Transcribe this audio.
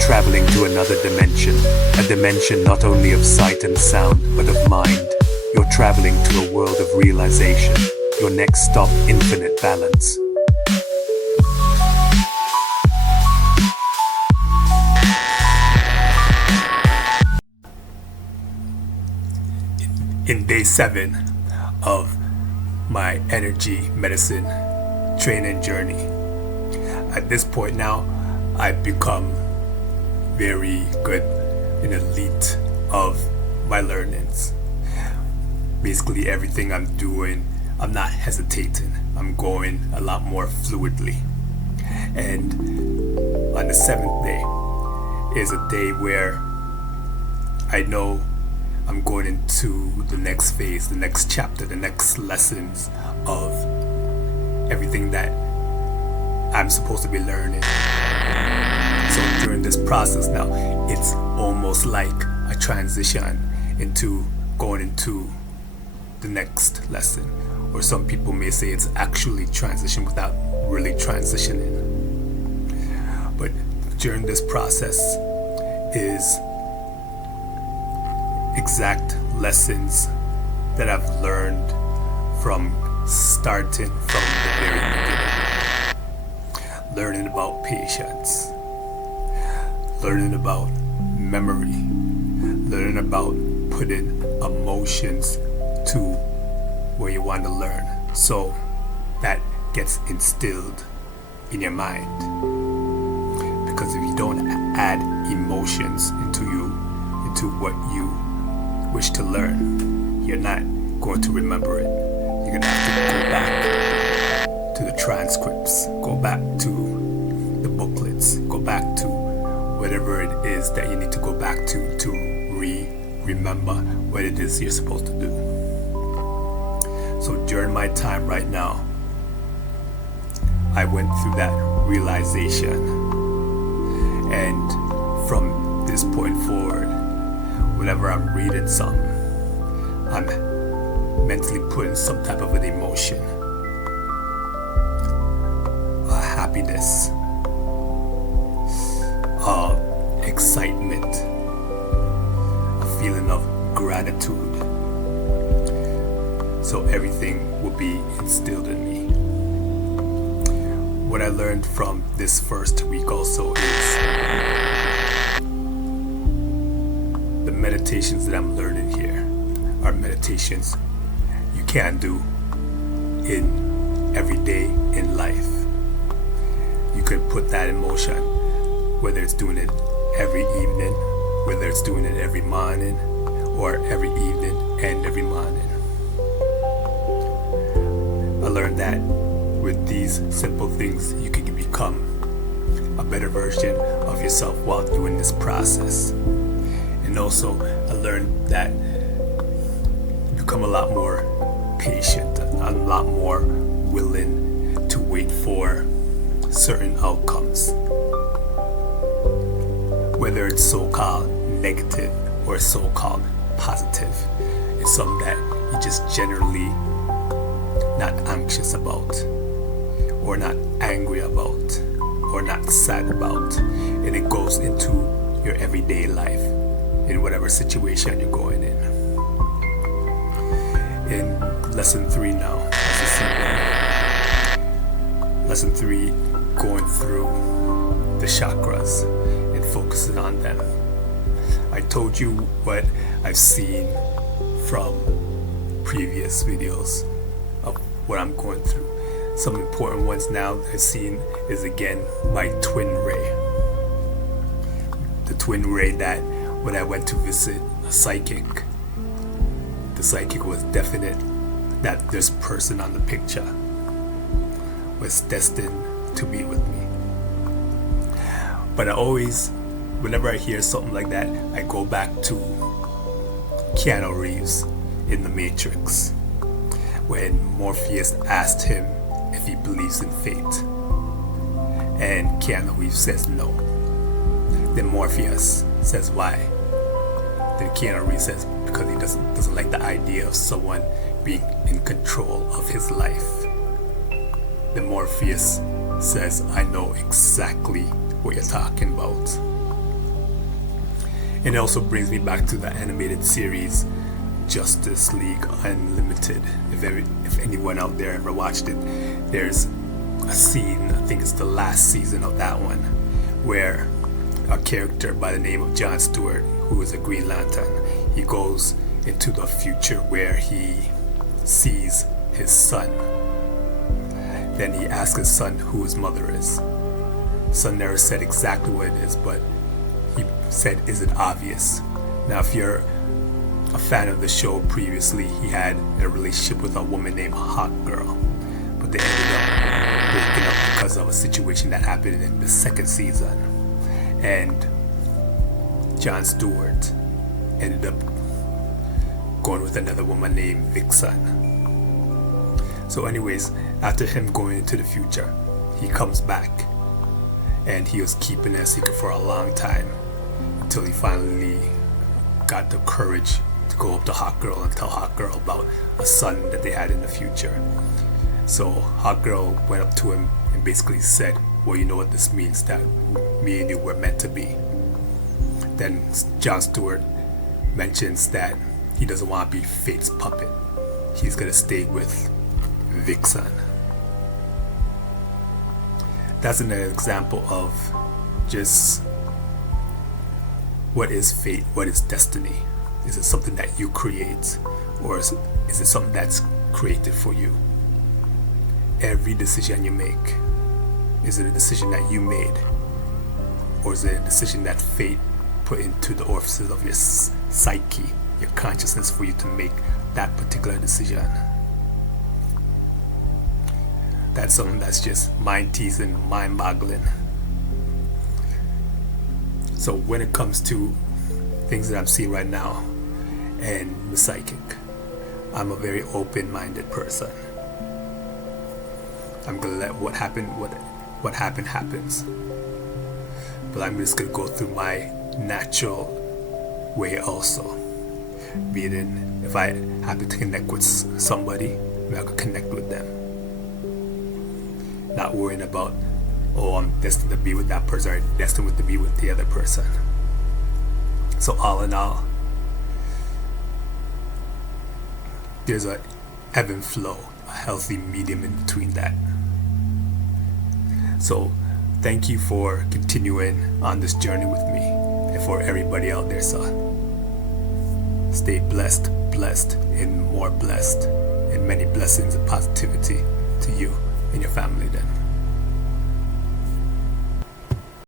traveling to another dimension, a dimension not only of sight and sound, but of mind. You're traveling to a world of realization, your next stop, infinite balance. In day 7 of my energy medicine training journey, at this point now, I've become very good and elite of my learnings. Basically everything I'm doing, I'm not hesitating. I'm going a lot more fluidly. And on the 7th day is a day where I know I'm going into the next phase, the next chapter, the next lessons of everything that I'm supposed to be learning. So during this process now, it's almost like a transition into going into the next lesson. Or some people may say it's actually transition without really transitioning. But during this process is exact lessons that I've learned from starting from the very beginning. Learning about patience, learning about memory, learning about putting emotions to where you want to learn, so that gets instilled in your mind. Because if you don't add emotions into what you wish to learn, you're not going to remember it. You're going to have to go back to the transcripts, go back to the booklets, go back to whatever it is that you need to go back to remember what it is you're supposed to do. So during my time right now, I went through that realization, and from this point forward, whenever I'm reading something, I'm mentally putting some type of an emotion, a happiness, excitement, a feeling of gratitude. So everything will be instilled in me. What I learned from this first week also is the meditations that I'm learning here are meditations you can do in every day in life. You could put that in motion, whether it's doing it every evening, whether it's doing it every morning, or every evening and every morning. I learned that with these simple things, you can become a better version of yourself while doing this process. And also, I learned that you become a lot more patient, a lot more willing to wait for certain outcomes. Whether it's so-called negative or so-called positive, it's something that you just generally not anxious about, or not angry about, or not sad about, and it goes into your everyday life in whatever situation you're going in. In lesson 3 now, as you see there, lesson 3, going through the chakras and focusing on them. I told you what I've seen from previous videos of what I'm going through. Some important ones now that I've seen is again my twin ray. The twin ray that when I went to visit a psychic, the psychic was definite that this person on the picture was destined to be with me. But I always, whenever I hear something like that, I go back to Keanu Reeves in The Matrix, when Morpheus asked him if he believes in fate, and Keanu Reeves says no. Then Morpheus says why? Then Keanu Reeves says because he doesn't like the idea of someone being in control of his life. Then Morpheus says, I know exactly what you're talking about. And it also brings me back to the animated series Justice League Unlimited. If anyone out there ever watched it, there's a scene, I think it's the last season of that one, where a character by the name of John Stewart, who is a Green Lantern, he goes into the future where he sees his son. Then he asks his son who his mother is. Son never said exactly what it is, but he said, "Is it obvious?" Now, if you're a fan of the show, previously he had a relationship with a woman named Hawk Girl, but they ended up breaking up because of a situation that happened in the second season. And John Stewart ended up going with another woman named Vixen. So anyways, after him going into the future, he comes back, and he was keeping that secret for a long time until he finally got the courage to go up to Hawk Girl and tell Hawk Girl about a son that they had in the future. So Hawk Girl went up to him and basically said, "Well, you know what this means, that me and you were meant to be." Then John Stewart mentions that he doesn't want to be Fate's puppet. He's going to stay with Vixen. That's an example of just what is fate, what is destiny. Is it something that you create, or is it something that's created for you? Every decision you make, is it a decision that you made, or is it a decision that fate put into the orifices of your psyche, your consciousness, for you to make that particular decision? That's something that's just mind-teasing, mind-boggling. So when it comes to things that I'm seeing right now and the psychic, I'm a very open-minded person. I'm gonna let what happened happens. But I'm just gonna go through my natural way also. Meaning, if I happen to connect with somebody, I could connect with them. Not worrying about, oh, I'm destined to be with that person, or destined to be with the other person. So all in all, there's a ebb and flow, a healthy medium in between that. So thank you for continuing on this journey with me, and for everybody out there, so stay blessed, and more blessed, and many blessings and positivity to you and your family then.